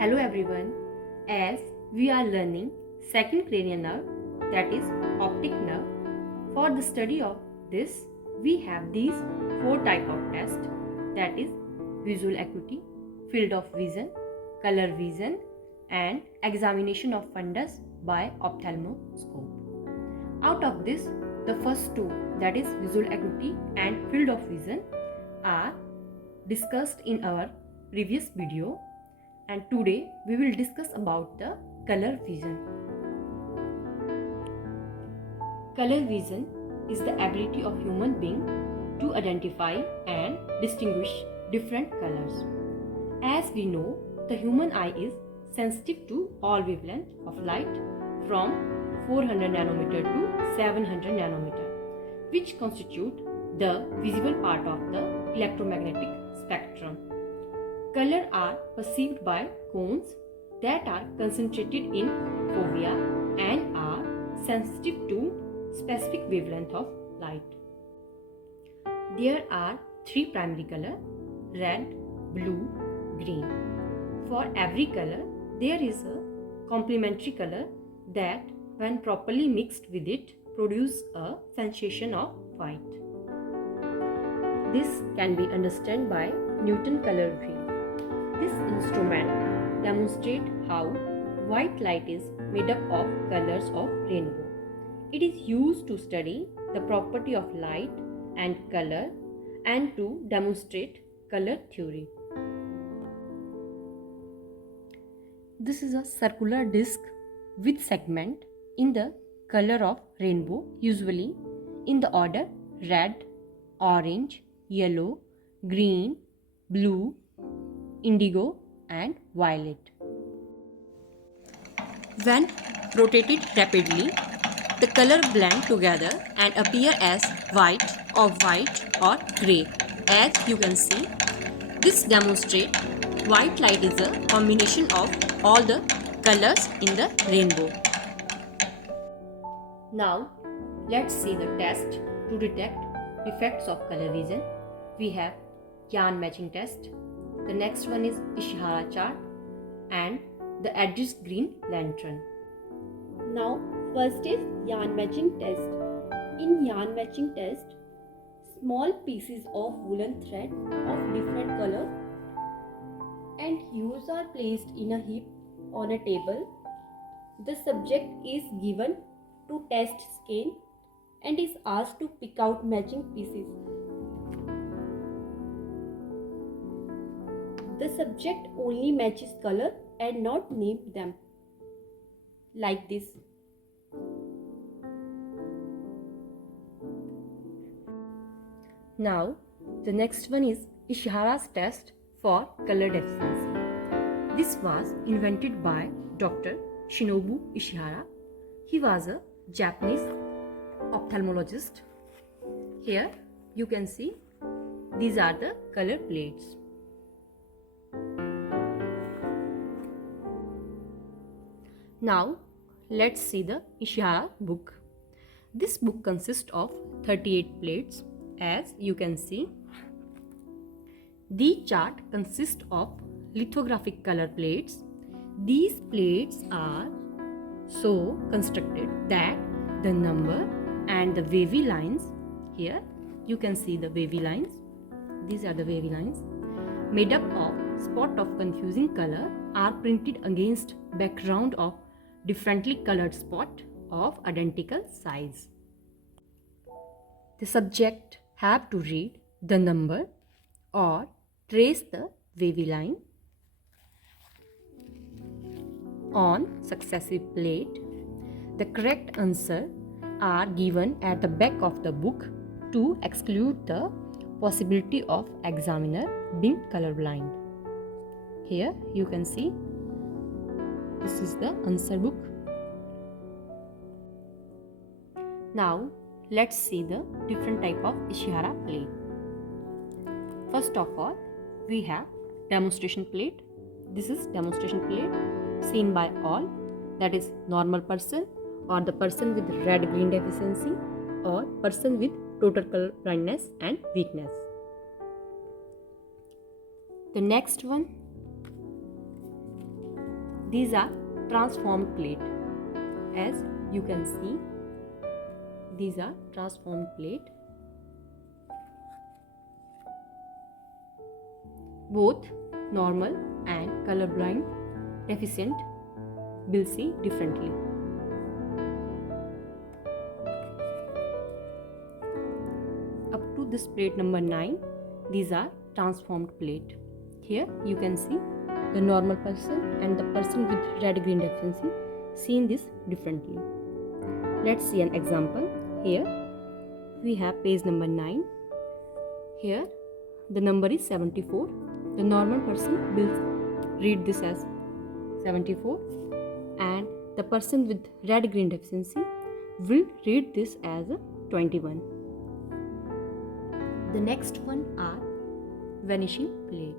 Hello everyone, as we are learning second cranial nerve, that is optic nerve. For the study of this, we have these four type of tests, that is visual acuity, field of vision, color vision and examination of fundus by ophthalmoscope. Out of this, the first two, that is visual acuity and field of vision, are discussed in our previous video, and today we will discuss about the color vision. Color vision is the ability of human being to identify and distinguish different colors. As we know, the human eye is sensitive to all wavelength of light from 400 nanometer to 700 nanometer, which constitute the visible part of the electromagnetic spectrum. Color are perceived by cones that are concentrated in fovea and are sensitive to specific wavelength of light. There are three primary colors: red, blue, green. For every color, there is a complementary color that, when properly mixed with it, produce a sensation of white. This can be understood by Newton color wheel. This instrument demonstrates how white light is made up of colors of rainbow. It is used to study the property of light and color and to demonstrate color theory. This is a circular disc with segment in the color of rainbow, usually in the order red, orange, yellow, green, blue, indigo and violet. When rotated rapidly, the color blend together and appear as white or grey. As you can see, this demonstrates white light is a combination of all the colors in the rainbow. Now, let's see the test to detect defects of color vision. We have yarn matching test. The next one is Isihara chart and the Edges green lantern. Now, first is yarn matching test. In yarn matching test, small pieces of woolen thread of different color and hues are placed in a heap on a table. The subject is given to test skein and is asked to pick out matching pieces. The subject only matches color and not name them, like this. Now, the next one is Isihara's test for color deficiency. This was invented by Dr. Shinobu Isihara. He was a Japanese ophthalmologist. Here you can see these are the color plates. Now, let's see the Isihara book. This book consists of 38 plates. As you can see, the chart consists of lithographic color plates. These plates are so constructed that the number and the wavy lines, here you can see the wavy lines, these are the wavy lines, made up of spot of confusing color, are printed against background of differently colored spot of identical size. The subject have to read the number or trace the wavy line on successive plate. The correct answer are given at the back of the book to exclude the possibility of examiner being colorblind. Here you can see this is the answer book. Now let's see the different type of Isihara plate. First of all, we have demonstration plate. This is demonstration plate seen by all, that is normal person or the person with red-green deficiency or person with total color blindness and weakness. The next one, These are transformed plate. As you can see, these are transformed plate. Both normal and colorblind deficient will see differently. Up to this plate number 9, these are transformed plate. Here you can see the normal person and the person with red-green deficiency seen this differently. Let's see an example. Here we have page number 9. Here the number is 74. The normal person will read this as 74 and the person with red-green deficiency will read this as 21. The next one are vanishing plate.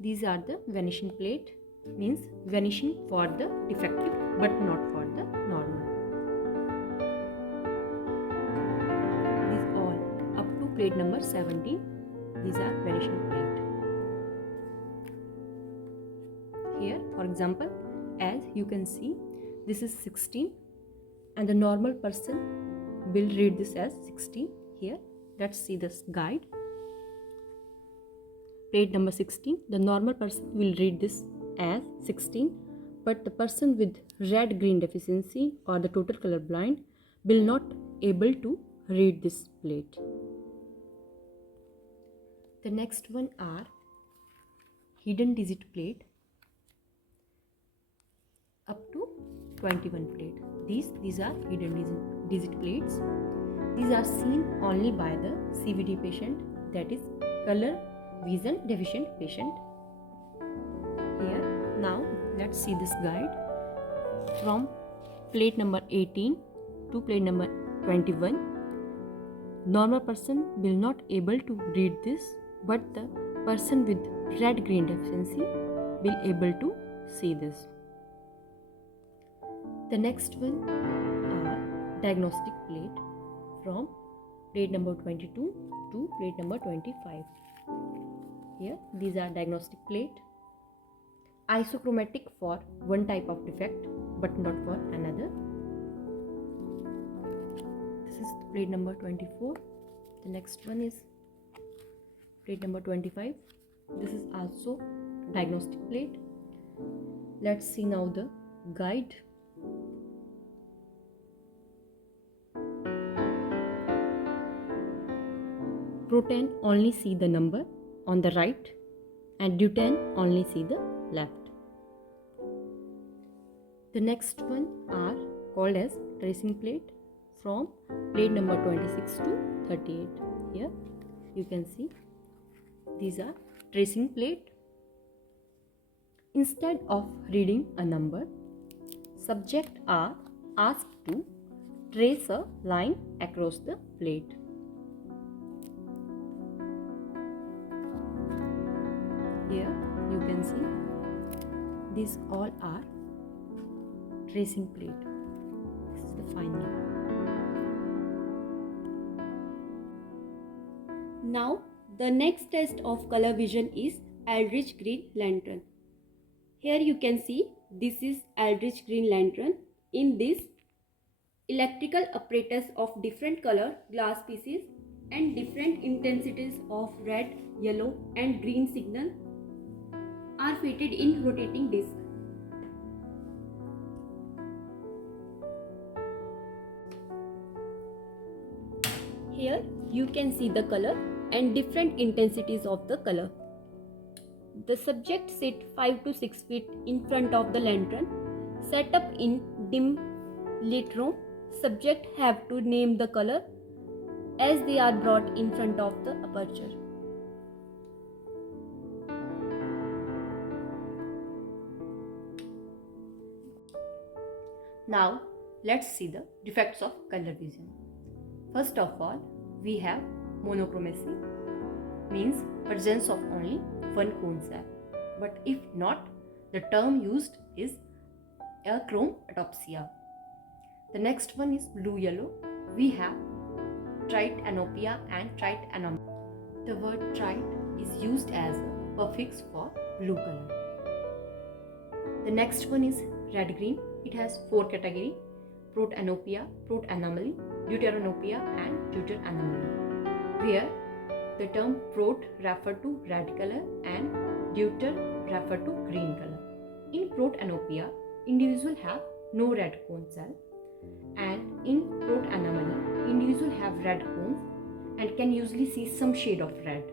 These are the vanishing plate, means vanishing for the defective but not for the normal. These all up to plate number 17, these are vanishing plate. Here for example, as you can see, this is 16 and the normal person will read this as 16. Here let's see this guide. Plate number 16, the normal person will read this as 16, but the person with red-green deficiency or the total color blind will not able to read this plate. The next one are hidden digit plate up to 21 plate. These are hidden digit plates. These are seen only by the CVD patient, that is color vision deficient patient. Here now let's see this guide. From plate number 18 to plate number 21, normal person will not able to read this, but the person with red green deficiency will able to see this. The next one are diagnostic plate from plate number 22 to plate number 25. Here these are diagnostic plate, isochromatic for one type of defect but not for another. This is plate number 24. The next one is plate number 25. This is also diagnostic plate. Let's see now the guide. Protein only see the number on the right and Dutan only see the left. The next one are called as tracing plate from plate number 26 to 38. Here you can see these are tracing plate. Instead of reading a number, subjects are asked to trace a line across the plate. Here you can see these all are tracing plate. This is the final. Now the next test of color vision is Aldrich green lantern. Here you can see this is Aldrich green lantern. In this, electrical apparatus of different color glass pieces and different intensities of red, yellow and green signal are fitted in rotating disc. Here you can see the color and different intensities of the color. The subject sit 5 to 6 feet in front of the lantern, set up in dim lit room. Subject have to name the color as they are brought in front of the aperture. Now let's see the defects of color vision. First of all, we have monochromacy, means presence of only one cone cell. But if not, the term used is achromatopsia. The next one is blue-yellow. We have trite anopia and trite anomia. The word trite is used as a prefix for blue color. The next one is red green. It has 4 categories: protanopia, protanomaly, deuteranopia and deuteranomaly, where the term prot refer to red color and deuter refer to green color. In protanopia, individual have no red cone cell, and in protanomaly, individual have red cones and can usually see some shade of red.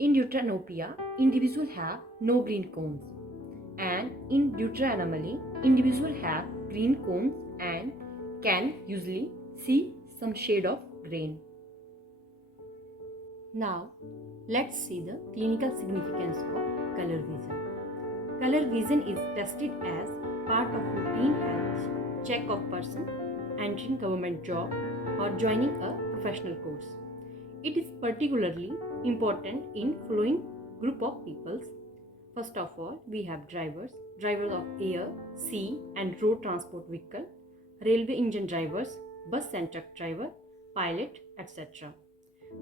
In deuteranopia, individual have no green cones, and in deuteranomaly, individual have green cones and can usually see some shade of green. Now, let's see the clinical significance of color vision. Color vision is tested as part of routine health check of person entering government job or joining a professional course. It is particularly important in following group of peoples. First of all, we have drivers of air, sea and road transport vehicle, railway engine drivers, bus and truck driver, pilot, etc.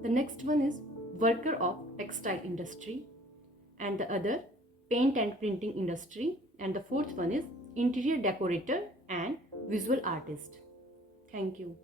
The next one is worker of textile industry, and the other paint and printing industry, and the fourth one is interior decorator and visual artist. Thank you.